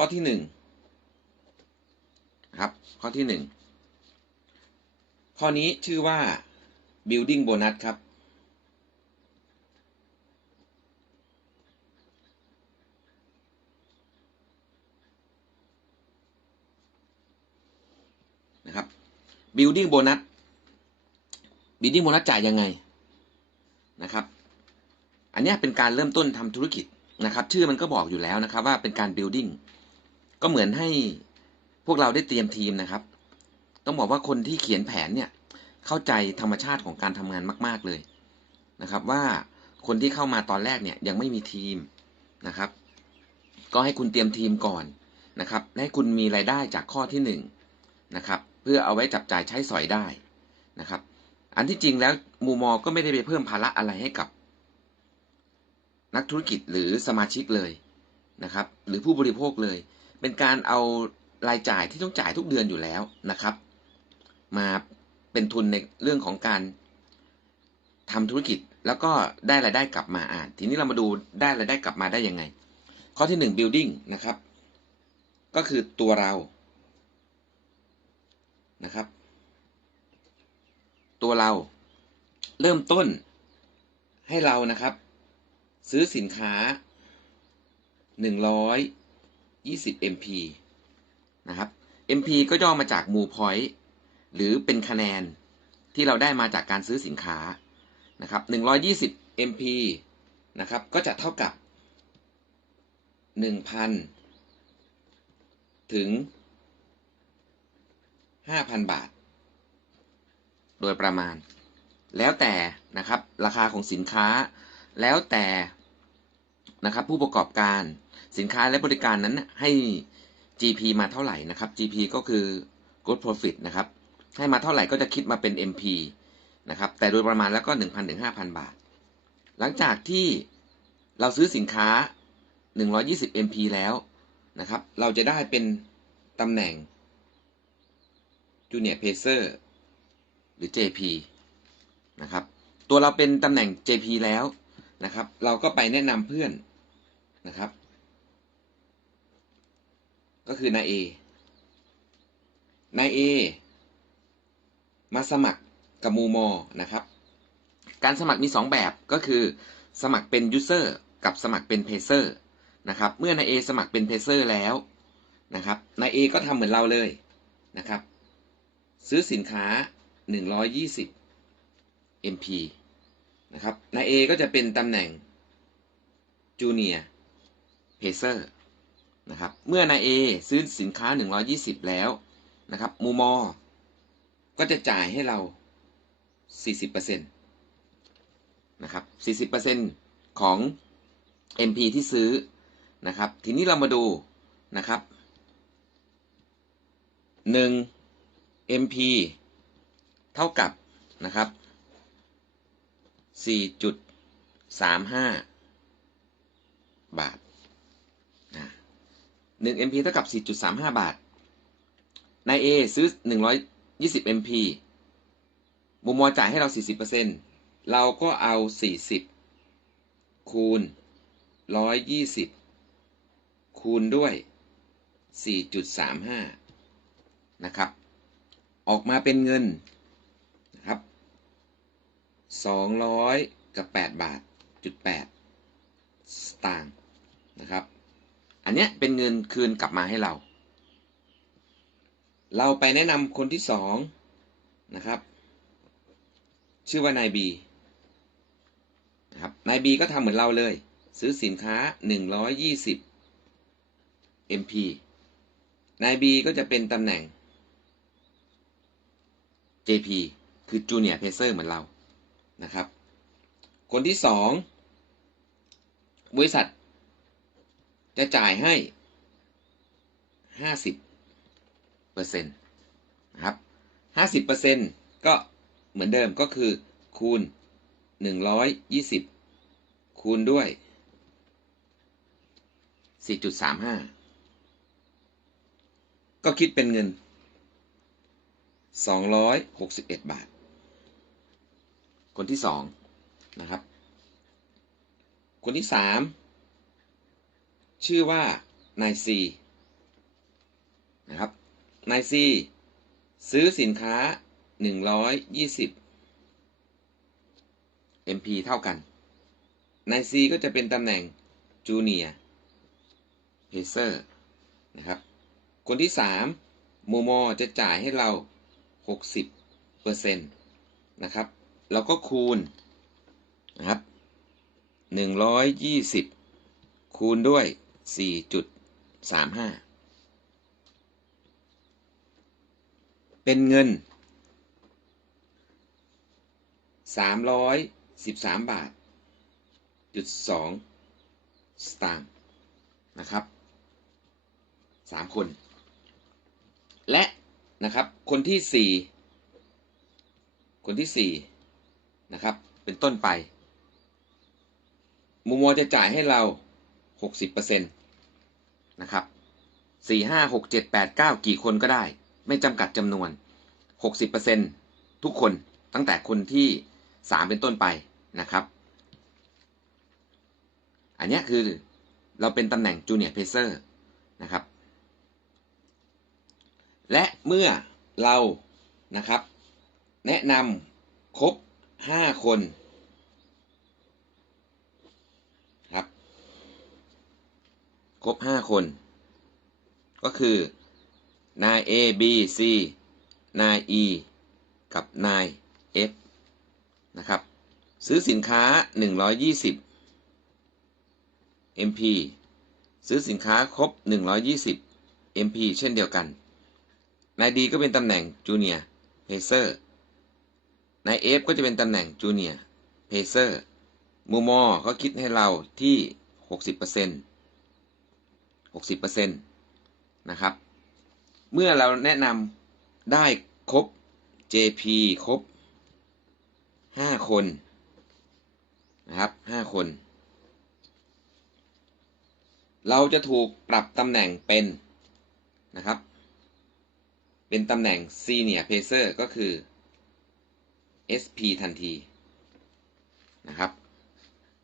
ข้อที่หนึ่งครับ ข้อที่หนึ่งข้อนี้ชื่อว่า building bonus ครับ นะครับ building bonus building bonus จ่ายยังไงนะครับ อันนี้เป็นการเริ่มต้นทำธุรกิจนะครับ ชื่อมันก็บอกอยู่แล้วนะครับว่าเป็นการ building ก็เหมือนให้พวกเราได้เตรียมทีมนะครับ ต้องบอกว่าคนที่เขียนแผนเนี่ยเข้าใจธรรมชาติของการทำงานมาก ๆเลยนะครับ ว่าคนที่เข้ามาตอนแรกเนี่ยยังไม่มีทีมนะครับ ก็ให้คุณเตรียมทีมก่อนนะครับให้คุณมีรายได้จากข้อที่หนึ่งนะครับเพื่อเอาไว้จับจ่ายใช้สอยได้นะครับ อันที่จริงแล้วมูมอก็ไม่ได้ไปเพิ่มภาระอะไรให้กับ นักธุรกิจหรือสมาชิกเลยนะครับ หรือผู้บริโภคเลย เป็นการเอารายจ่ายที่ต้องจ่ายทุกเดือนอยู่แล้วนะครับ มาเป็นทุนในเรื่องของการทำธุรกิจแล้วก็ได้รายได้กลับมาอ่านทีนี้เรามาดูได้รายได้กลับมาได้ยังไง ข้อที่หนึ่ง building นะครับ ก็คือตัวเรานะครับ ตัวเราเริ่มต้นให้เรานะครับ ซื้อสินค้า 20 MP นะครับ MP ก็ย่อมาจาก Move Point หรือเป็นคะแนนที่เราได้มาจากการซื้อสินค้านะครับ120 MP นะครับ ก็จะเท่ากับ 1,000 ถึง 5,000 บาท โดยประมาณ แล้วแต่นะครับ ราคาของสินค้า แล้วแต่นะครับผู้ประกอบการ สินค้าและบริการนั้นให้ GP มาเท่าไหร่นะครับ GP ก็คือ Gross Profit นะครับ ให้มาเท่าไหร่ก็จะคิดมาเป็น MP นะครับ แต่โดยประมาณแล้วก็ 1,000ถึง5,000 บาท หลังจากที่เราซื้อสินค้า 120 MP แล้วนะครับ เราจะได้เป็นตำแหน่ง Junior Pacer หรือ JP นะครับ ตัวเราเป็นตำแหน่ง JP แล้วนะครับ เราก็ไปแนะนำเพื่อนนะครับ ก็คือนายเอนายเอมาสมัครกับมูมอนะครับ การสมัครมี 2 แบบก็คือ สมัครเป็นยูเซอร์กับสมัครเป็นเพเซอร์นะครับ เมื่อนายเอสมัครเป็นเพเซอร์แล้วนะครับนายเอก็ทำเหมือนเราเลยนะครับ ซื้อสินค้า 120 MP นะครับนายเอก็จะเป็นตำแหน่งจูเนียร์เพเซอร์ นะครับ เมื่อนายเอซื้อสินค้า 120 แล้วนะครับมูมอ ก็จะจ่ายให้เรา 40%นะครับ 40%ของ MP ที่ซื้อนะครับ ทีนี้เรามาดูนะครับ1 MP เท่ากับนะครับ 4.35 บาท 1 MP เท่ากับ 4.35 บาท นาย A ซื้อ 120 MP มุมมอจ่ายให้เรา 40%เราก็เอา 40 คูณ 120 คูณด้วย 4.35 นะครับ ออกมาเป็นเงินนะครับ 200 กับ 8 บาทจุด8สตางค์นะครับ อันเนี้ยเป็นเงินคืนกลับมาให้เรา เราไปแนะนำคนที่สองนะครับ ชื่อว่านายบีนะครับนายบีก็ทำเหมือนเราเลย ซื้อสินค้า 120 MP นายบีก็จะเป็นตำแหน่ง JP คือ Junior Pacer เหมือนเรานะครับ คนที่สองบริษัท จะจ่ายให้ห้าสิบเปอร์เซ็นต์นะครับห้าสิบเปอร์เซ็นต์ก็เหมือนเดิมก็คือคูณหนึ่งร้อยยี่สิบคูณด้วยสี่จุดสามห้าก็คิดเป็นเงินสองร้อยหกสิบเอ็ดบาท คนที่สองนะครับ คนที่สาม ชื่อว่านายซีนะครับนาย C ซื้อสินค้า 120 MP เท่ากันนาย C ก็จะเป็นตำแหน่ง Junior Pacer นะครับคนที่ 3 โมโมจะจ่ายให้เรา 60เปอร์เซ็นต์นะครับ เราก็คูณนะครับ 120 คูณด้วย 4.35เป็นเงิน313บาทจุดสองสตางค์นะครับสามคน และนะครับ คนที่สี่คนที่สี่นะครับ เป็นต้นไปมูโมจะจ่ายให้เราหกสิบเปอร์เซ็นต์ นะครับสี่ห้าหกเจ็ดแปดเก้ากี่คนก็ได้ ไม่จำกัดจำนวนหกสิบเปอร์เซ็นต์ทุกคนตั้งแต่คนที่สามเป็นต้นไปนะครับ อันนี้คือเราเป็นตำแหน่งจูเนียร์เพเซอร์นะครับ และเมื่อเรานะครับ แนะนำครบ5คนครับ ครบ5คน ก็คือนาย A B C นาย E กับนาย F นะครับ ซื้อสินค้า 120 MP ซื้อสินค้าครบ 120 MP เช่นเดียวกัน นาย D ก็เป็นตำแหน่ง Junior Pacer นาย F ก็จะเป็นตำแหน่ง Junior Pacer มูมอเขาคิดให้เราที่ 60% 60%นะครับ เมื่อเราแนะนำได้ครบ JP ครบ 5 คนนะครับ 5 คน เราจะถูกปรับตำแหน่งเป็นนะครับ เป็นตำแหน่ง Senior Pacer ก็คือ SP ทันทีนะครับ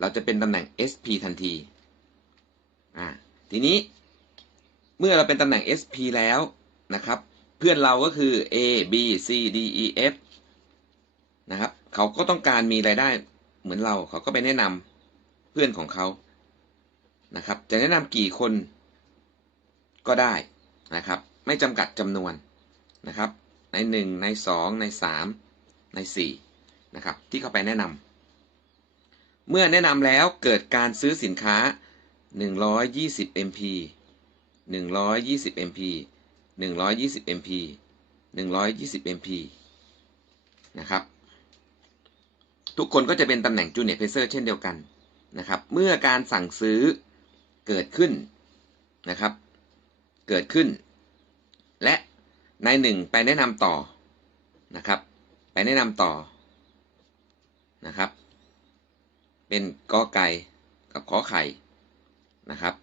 เราจะเป็นตำแหน่ง SP ทันที อ่า ทีนี้เมื่อเราเป็นตำแหน่ง SP แล้วนะครับ เพื่อนเราก็คือ A B C D E F นะครับเขาก็ต้องการมีรายได้เหมือนเราเขาก็ไปแนะนำเพื่อนของเขานะครับ จะแนะนำกี่คนก็ได้นะครับ ไม่จำกัดจำนวนนะครับ ในหนึ่งในสองในสามในสี่นะครับที่เขาไปแนะนำเมื่อแนะนำแล้วเกิดการซื้อสินค้า 120 MP 120 MP 120 MP 120 MP นะครับ ทุกคนก็จะเป็นตำแหน่ง Junior Pacer เช่นเดียวกันนะครับ เมื่อการสั่งซื้อเกิดขึ้นนะครับ เกิดขึ้น และนายหนึ่งไปแนะนำต่อนะครับ ไปแนะนำต่อนะครับ เป็นกอไก่กับขอไข่ นะครับ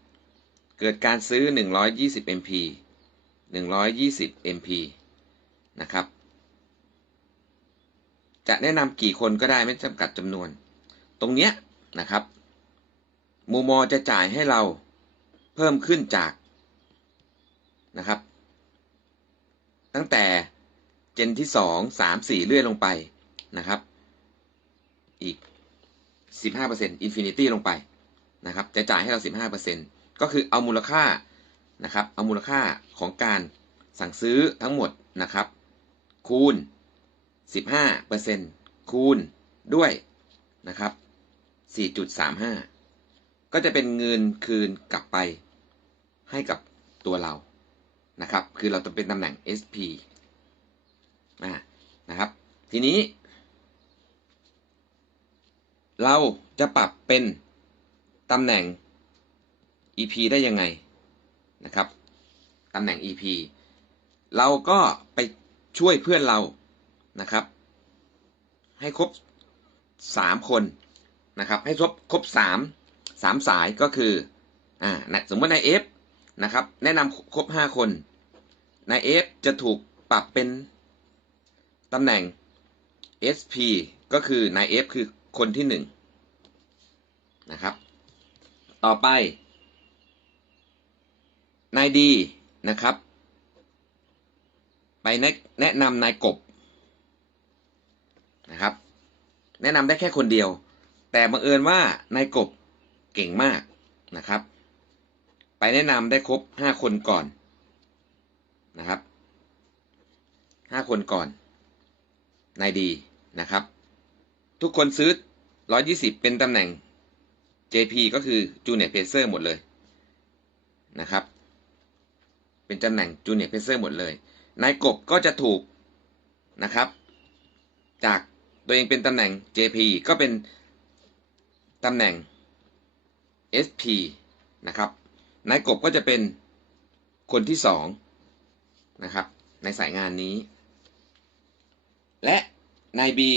เกิดการซื้อ 120 MP 120 MP นะครับ จะแนะนำกี่คนก็ได้ไม่จำกัดจำนวน ตรงเนี้ยนะครับมูมอจะจ่ายให้เราเพิ่มขึ้นจากนะครับ ตั้งแต่เจนที่สองสามสี่เลื่อยลงไปนะครับ อีกสิบห้าเปอร์เซ็นต์อินฟินิตี้ลงไป นะครับจะจ่ายให้เราสิบห้าเปอร์เซ็นต์ก็คือเอามูลค่านะครับเอามูลค่าของการสั่งซื้อทั้งหมดนะครับ คูณสิบห้าเปอร์เซ็นต์คูณด้วยนะครับสี่จุดสามห้าก็จะเป็นเงินคืนกลับไปให้กับตัวเรานะครับ คือเราจะเป็นตำแหน่ง SP นะนะครับ ทีนี้ เราจะปรับเป็น ตำแหน่ง EP ได้ยังไงนะครับตำแหน่ง EP เราก็ไปช่วยเพื่อนเรานะครับ ให้ครบสามคนนะครับ ให้ครบครบสามสามสายก็คืออ่าสมมตินาย F นะครับ แนะนำครบห้าคนนาย F จะถูกปรับเป็นตำแหน่ง SP ก็คือนาย F คือคนที่หนึ่งนะครับ ต่อไป นาย D นะครับ ไปแนะแนะนำนายกบนะครับ แนะนำได้แค่คนเดียว แต่บังเอิญว่านายกบเก่งมากนะครับ ไปแนะนำได้ครบห้าคนก่อนนะครับห้าคนก่อน นายดีนะครับ ทุกคนซื้อ120เป็นตำแหน่ง JP ก็คือ Junior Pacer หมดเลยนะครับ เป็นตำแหน่ง Junior Pacer หมดเลย นายกบก็จะถูกนะครับ จากตัวเองเป็นตำแหน่ง JP ก็เป็นตำแหน่ง SP นะครับนายกบก็จะเป็นคนที่สองนะครับ ในสายงานนี้ และนายบี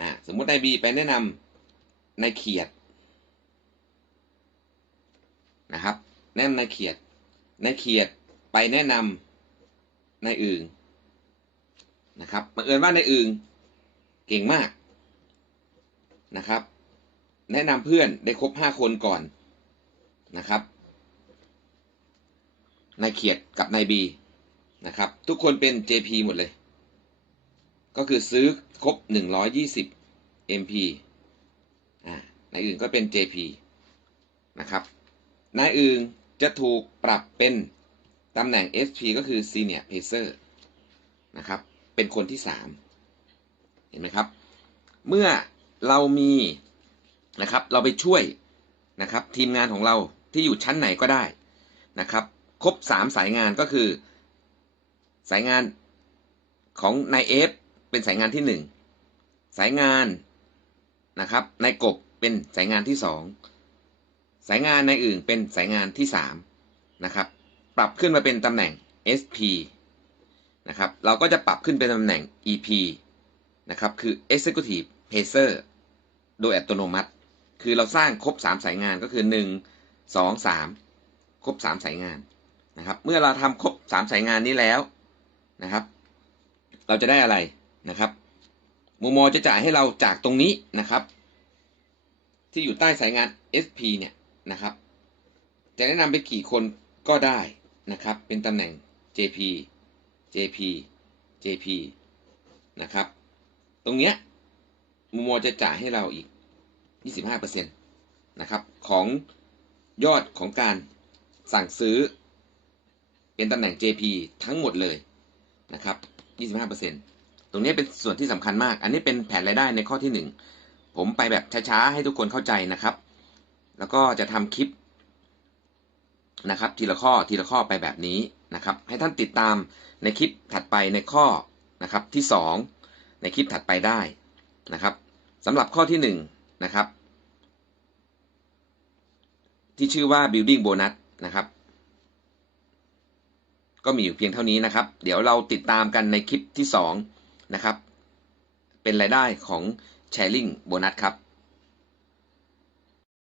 อ่าสมมุตินายบีไปแนะนำนายเขียด นะครับ แนะนำนายเขียดนายเขียดไปแนะนำนายอื่นนะครับบังเอิญว่านายอื่นเก่งมากนะครับ แนะนำเพื่อนได้ครบห้าคนก่อนนะครับนายเขียดกับนายบีนะครับ ทุกคนเป็น JP หมดเลย ก็คือซื้อครบ 120 MP อ่านายอื่นก็เป็น JP นะครับ นายอื่นจะถูกปรับเป็นตำแหน่ง SP ก็คือ Senior Pacer นะครับ เป็นคนที่ 3 เห็นไหมครับ เมื่อเรามีนะครับ เราไปช่วยนะครับทีมงานของเราที่อยู่ชั้นไหนก็ได้นะครับ ครบ 3 สายงานก็คือ สายงานของนายเอฟเป็นสายงานที่หนึ่งสายงานนะครับนายกบเป็นสายงานที่สอง สายงานในอื่นเป็นสายงานที่สามนะครับ ปรับขึ้นมาเป็นตำแหน่ง SP นะครับ เราก็จะปรับขึ้นเป็นตำแหน่ง EP นะครับ คือ Executive Pacer โดยอัตโนมัติ คือเราสร้างครบ 3 สายงานก็คือ 1 2 3 ครบ 3 สายงานนะครับ เมื่อเราทำครบ 3 สายงานนี้แล้วนะครับ เราจะได้อะไรนะครับมูมอจะจ่ายให้เราจากตรงนี้นะครับ ที่อยู่ใต้สายงาน SP เนี่ย นะครับ จะแนะนำไปกี่คนก็ได้นะครับ เป็นตำแหน่ง JP JP JP นะครับ ตรงเนี้ยมูมอจะจ่ายให้เราอีก 25%นะครับ ของยอดของการสั่งซื้อ เป็นตำแหน่ง JP ทั้งหมดเลยนะครับ 25%ตรงนี้เป็นส่วนที่สำคัญมาก อันนี้เป็นแผนรายได้ในข้อที่ 1 ผมไปแบบช้าๆ ให้ทุกคนเข้าใจนะครับ แล้วก็จะทำคลิปนะครับ ทีละข้อทีละข้อไปแบบนี้นะครับ ให้ท่านติดตามในคลิปถัดไปในข้อนะครับที่ 2 ในคลิปถัดไปได้นะครับสำหรับข้อที่1นะครับ ที่ชื่อว่า building bonus นะครับ ก็มีอยู่เพียงเท่านี้นะครับ เดี๋ยวเราติดตามกันในคลิปที่ 2 นะครับ เป็นรายได้ของ sharing bonus ครับ